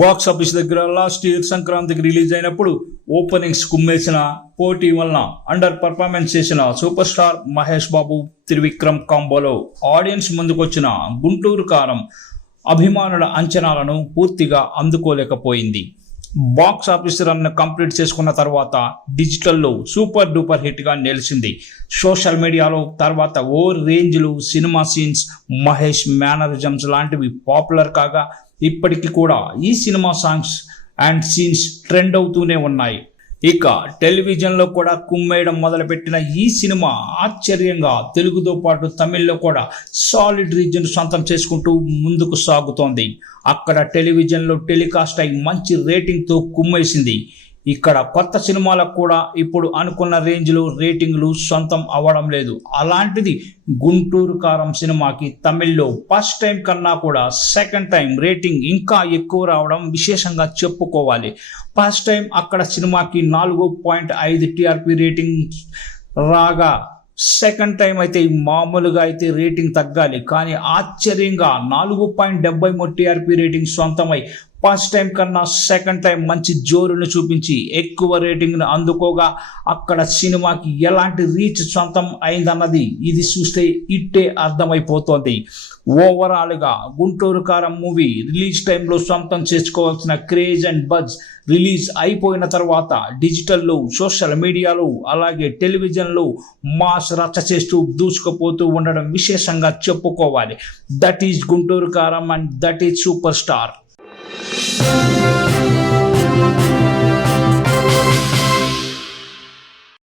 Box office దగ్గర last year సంక్రాంతికి release అయినప్పుడు ఓపెనింగ్స్ కుమ్మేసిన పోటీ వలన అండర్ పర్ఫార్మెన్స్ చేసిన super star Mahesh Babu Trivikram కాంబోలో audience ముందుకొచ్చిన గుంటూరు కారం అభిమానుల అంచనాలను పూర్తిగా అందుకోలేకపోయింది. బాక్స్ ఆఫీస్ రన్ కంప్లీట్ చేసుకున్న తర్వాత డిజిటల్లో సూపర్ డూపర్ హిట్గా నిలిచింది. సోషల్ మీడియాలో తర్వాత ఓ రేంజ్లో సినిమా సీన్స్, మహేష్ మేనరిజమ్స్ లాంటివి పాపులర్ కాగా ఇప్పటికీ కూడా ఈ cinema songs and scenes trend అవుతూనే ఉన్నాయి. ఇక టెలివిజన్లో కూడా కుమ్మేయడం మొదలుపెట్టిన ఈ సినిమా ఆశ్చర్యంగా తెలుగుతో పాటు తమిళ్లో కూడా సాలిడ్ రీజన్ సొంతం చేసుకుంటూ ముందుకు సాగుతోంది. అక్కడ టెలివిజన్లో టెలికాస్ట్ అయి మంచి రేటింగ్తో కుమ్మేసింది. ఇక్కడ కొత్త సినిమాలకు కూడా ఇప్పుడు అనుకున్న రేంజ్లో రేటింగ్లు సొంతం అవ్వడం లేదు. అలాంటిది గుంటూరు కారం సినిమాకి తమిళ్లో ఫస్ట్ టైం కన్నా కూడా సెకండ్ టైం రేటింగ్ ఇంకా ఎక్కువ రావడం విశేషంగా చెప్పుకోవాలి. ఫస్ట్ టైం అక్కడ సినిమాకి 4.5 టీఆర్పీ రేటింగ్ రాగా సెకండ్ టైం అయితే మామూలుగా అయితే రేటింగ్ తగ్గాలి, కానీ ఆశ్చర్యంగా 4.73 టీఆర్పీ రేటింగ్ సొంతమై ఫస్ట్ టైం కన్నా సెకండ్ టైం మంచి జోరును చూపించి ఎక్కువ రేటింగ్ను అందుకోగా అక్కడ సినిమాకి ఎలాంటి రీచ్ సొంతం అయిందన్నది ఇది చూస్తే ఇట్టే అర్థమైపోతోంది. ఓవరాల్గా గుంటూరు కారం మూవీ రిలీజ్ టైంలో సొంతం చేసుకోవాల్సిన క్రేజ్ అండ్ బజ్ రిలీజ్ అయిపోయిన తర్వాత డిజిటల్లో, సోషల్ మీడియాలో అలాగే టెలివిజన్లో మాస్ రచ్చ చేస్తూ దూసుకుపోతూ ఉండడం విశేషంగా చెప్పుకోవాలి. దట్ ఈజ్ గుంటూరు కారం and that is super star.